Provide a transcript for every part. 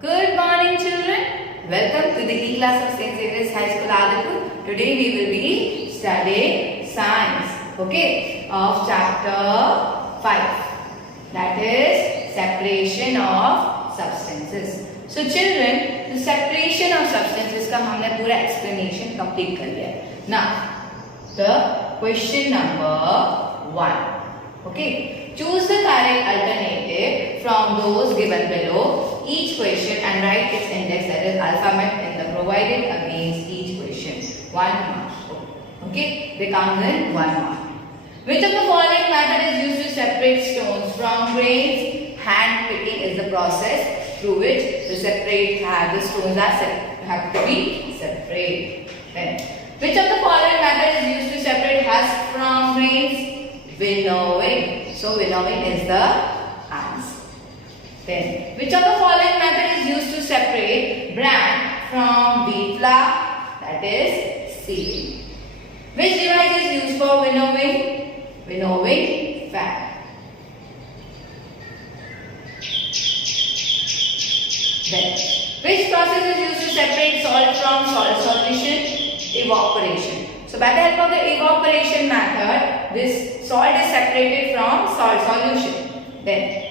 Good morning, children. Welcome to the E-class of St. Xavier's High School, Adipur. Today we will be studying science, of chapter 5. That is separation of substances. So, children, the separation of substances का हमने पूरा explanation complete कर लिया. Now, the question number 1. Choose the correct alternative from those given below each question and write its index, that is alphabet, in the provided against each question. 1 mark. They come in 1 mark. Which of the following method is used to separate stones from grains? Hand picking is the process through which the stones have to be separated. Then, which of the following method is used to separate husk from grains? Winnowing. So winnowing is the answer. Then, which of the following method is used to separate bran from wheat flour? That is sieving. Which device is used for winnowing? Winnowing fan. Then, which process is used to separate salt from salt solution? Evaporation. So by the help of the evaporation method, this salt is separated from salt solution. Then,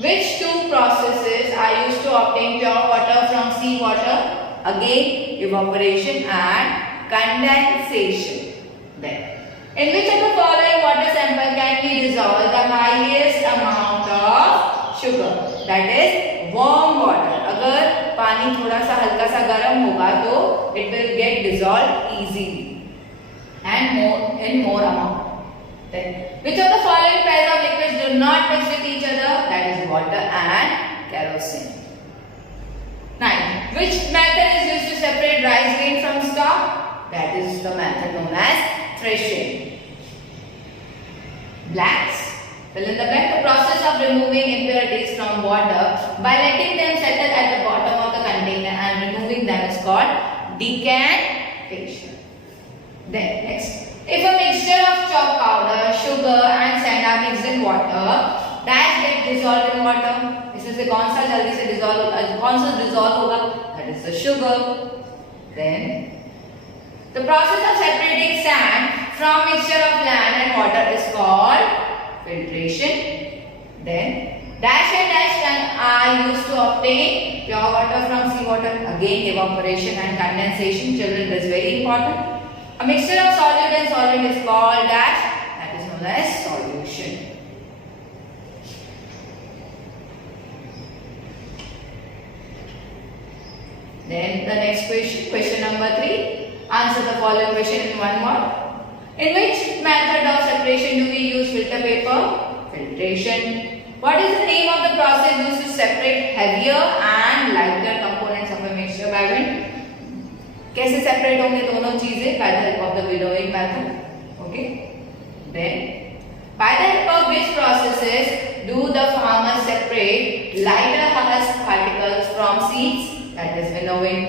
which two processes are used to obtain pure water from sea water? Again, evaporation and condensation. Then, in which of the following water sample can we dissolve the highest amount of sugar? That is warm water. अगर पानी थोड़ा सा हल्का सा गर्म होगा तो it will get dissolved easily and in more amount. Then, which of the following pairs of liquids do not mix with each other? That is water and kerosene. 9. Which method is used to separate rice grain from stalk? That is the method known as threshing. Blanks. Fill in the blank. The process of removing impurities from water by letting them settle at the bottom of the container and removing them is called decantation. Then next, if a mixture of chalk powder, sugar and sand are mixed in water, that get dissolved in water. इसमें से कौन सा जल्दी से dissolve होगा? That is the sugar. Then the process of separating sand from mixture of land and water is called filtration. Then dash and dash are used to obtain pure water from sea water. Again, evaporation and condensation. Children, this is very important. A mixture of solute and solvent is called dash. That is known as solution. Then the next question number 3. Answer the following question in 1 word. In which method of separation do we use filter paper? Filtration. What is the name of the process used to separate heavier and lighter components of a mixture by wind? कैसे separate होंगे दोनों चीजें? By the help of the winnowing method. Then, by the help of which processes do the farmers separate lighter husk particles from seeds? That is winnowing.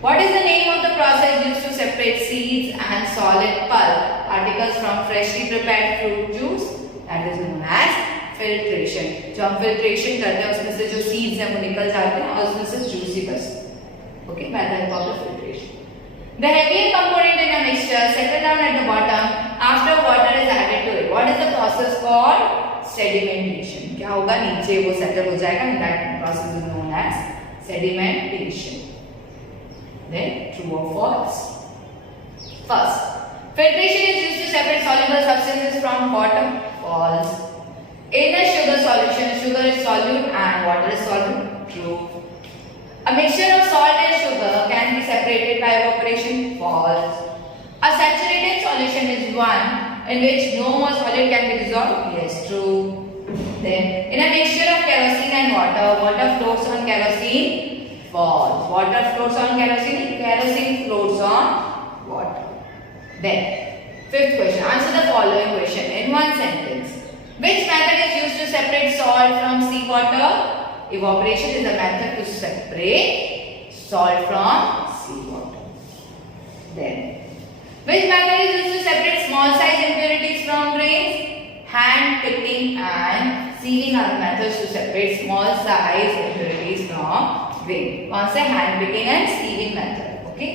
What is the name of the process used to separate seeds and solid pulp particles from freshly prepared fruit juice? That is known as filtration. जो हम filtration करते हैं उसमें से जो seeds हैं वो निकल जाते हैं और उसमें से juicy बचते हैं. By the help of the filtration. The heavier component in a mixture settle down at the bottom after water is added to it. What is the process called? Sedimentation. क्या होगा? नीचे वो settle हो जाएगा and that process is known as sedimentation. Then, true or false? First, filtration is used to separate soluble substances from water. False. In a sugar solution, sugar is solute and water is solvent. True. A mixture of salt and sugar can be separated by evaporation. False. A saturated solution is one in which no more solid can be dissolved. Yes, true. Then, in a mixture of kerosene and water, water floats on kerosene. False. Water floats on kerosene. Kerosene floats on water. Then, fifth question. Answer the following question in 1 sentence. Which method is used to separate salt from seawater? Evaporation is a method to separate salt from seawater. Then, which method is used to separate small size impurities from grains? Hand picking and sieving are methods to separate small size impurities from grain. कौन से? hand picking and sieving method. Okay.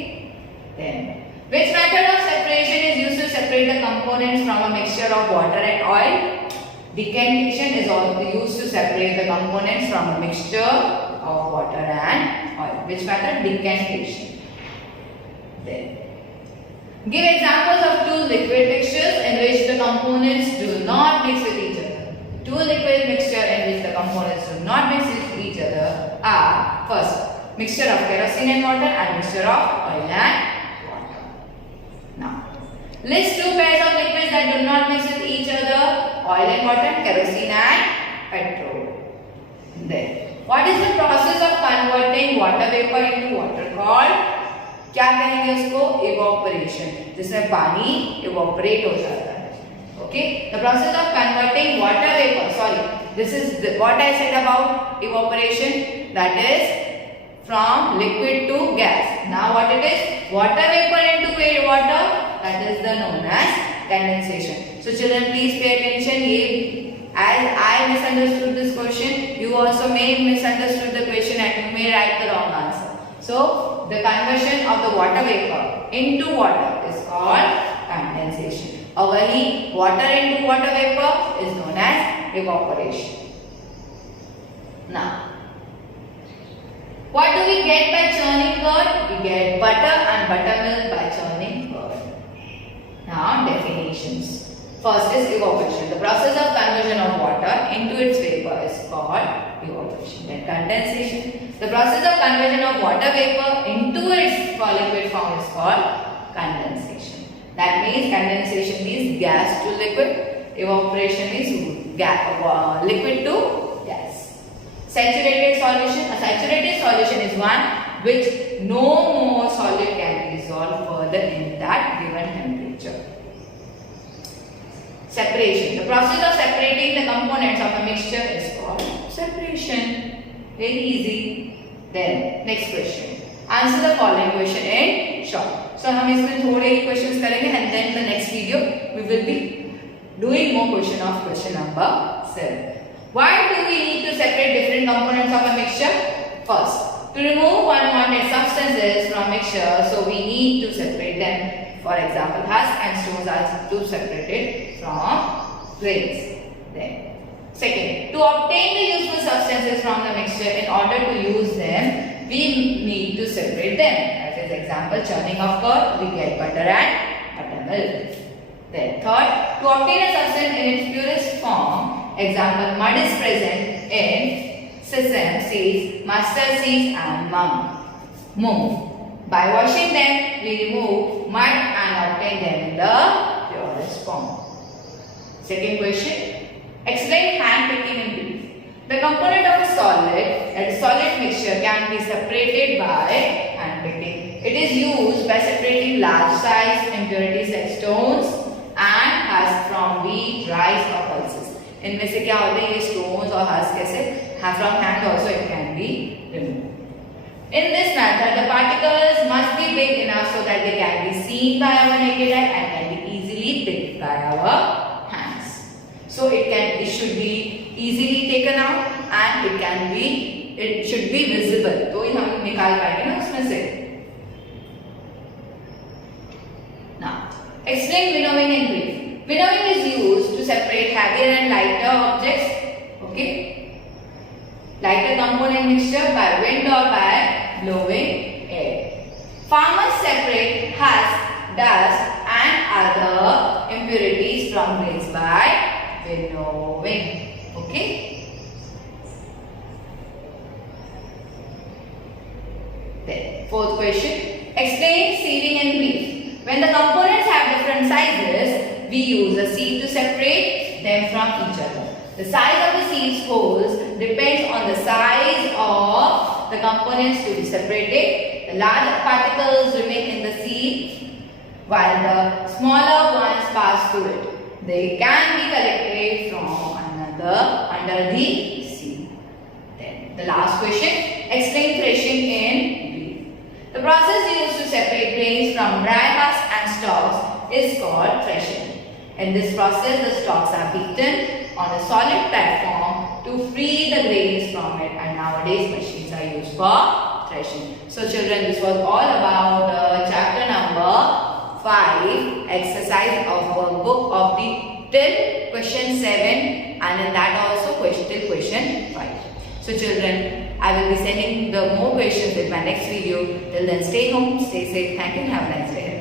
Then which method of separation is used to separate the components from a mixture of water and oil? Decantation is also used to separate the components from a mixture of water and oil. Which method? Decantation. Then give examples of two liquid mixtures in which the components do not mix with each other. Two liquid mixture in which the components do not mix with each other are: first, mixture of kerosene and water, and mixture of oil and water. Now, list two pairs of liquids that do not mix with each other: oil and water, kerosene and petrol. Then, what is the process of converting water vapor into water called? क्या कहेंगे उसको? evaporation, जिसमें पानी evaporate हो जाता है. Okay, the process of converting water vapor. Sorry, this is what I said about evaporation. That is from liquid to gas. Now what it is? Water vapor into water. That is the known as condensation. So children, please pay attention. As I misunderstood this question, you also may misunderstood the question and you may write the wrong answer. So the conversion of the water vapor into water is called condensation. Or water into water vapor is known as evaporation. Now, what do we get by churning curd? We get butter and buttermilk by churning curd. Now, definitions. First is evaporation. The process of conversion of water into its vapor is called evaporation. Then condensation. The process of conversion of water vapor into its liquid form is called condensation. That means condensation is gas to liquid. Evaporation is liquid to gas. Saturated solution. A saturated solution is one which no more solid can be dissolved further in that given temperature. Separation. The process of separating the components of a mixture is called separation. Very easy. Then next question. Answer the following question in short. So हम इसमें थोड़े ही questions करेंगे and then the next video we will be doing more question number 7. Why do we need to separate different components of a mixture? First, to remove unwanted substances from mixture, so we need to separate them. For example, husks and stones are to separate it from grains. Then, second, to obtain the useful substances from the mixture, in order to use them, we need to separate them. That is example, churning of curd, we get butter and buttermilk. Then third, to obtain a substance in its purest form, example, mud is present in sesame seeds, mustard seeds and mung. By washing them, we remove mud and obtain them in the purest form. Second question, explain hand picking in brief. The component of a solid mixture can be separated by hand picking. It is used by separating large size impurities like stones and husks from wheat, rice or pulses. इनमें से क्या होते हैं ये stones और husks कैसे? From hand also it can be removed. In this method, the particles must be big enough so that they can be seen by our naked eye and can be easily picked by our hands. So it should be easily taken out and it should be visible. तो ही हम निकाल पाएंगे ना उसमें से. Now, explain winnowing in brief. Winnowing is used to separate heavier and lighter objects. Okay. Lighter component mixture by wind or by blowing air. Farmers separate husk, dust and other impurities from grains by winnowing. Okay. Then fourth question. Explain sieving in brief. When the components have different sizes, we use a sieve to separate them from each other. The size of the sieve's holes depends on the size of the components to be separated. The larger particles remain in the sieve while the smaller ones pass through it. They can be collected from under the sieve. Then the last question, explain threshing in brief. The process used to separate grains from dry husks and stalks is called threshing. In this process, the stalks are beaten on a solid platform to free the grains from it, and nowadays machines are used for threshing. So children, this was all about chapter number 5, exercise of workbook of the till question 7, and in that also till question 5. So children, I will be sending the more questions in my next video. Till then, stay home, stay safe. Thank you and have a nice day.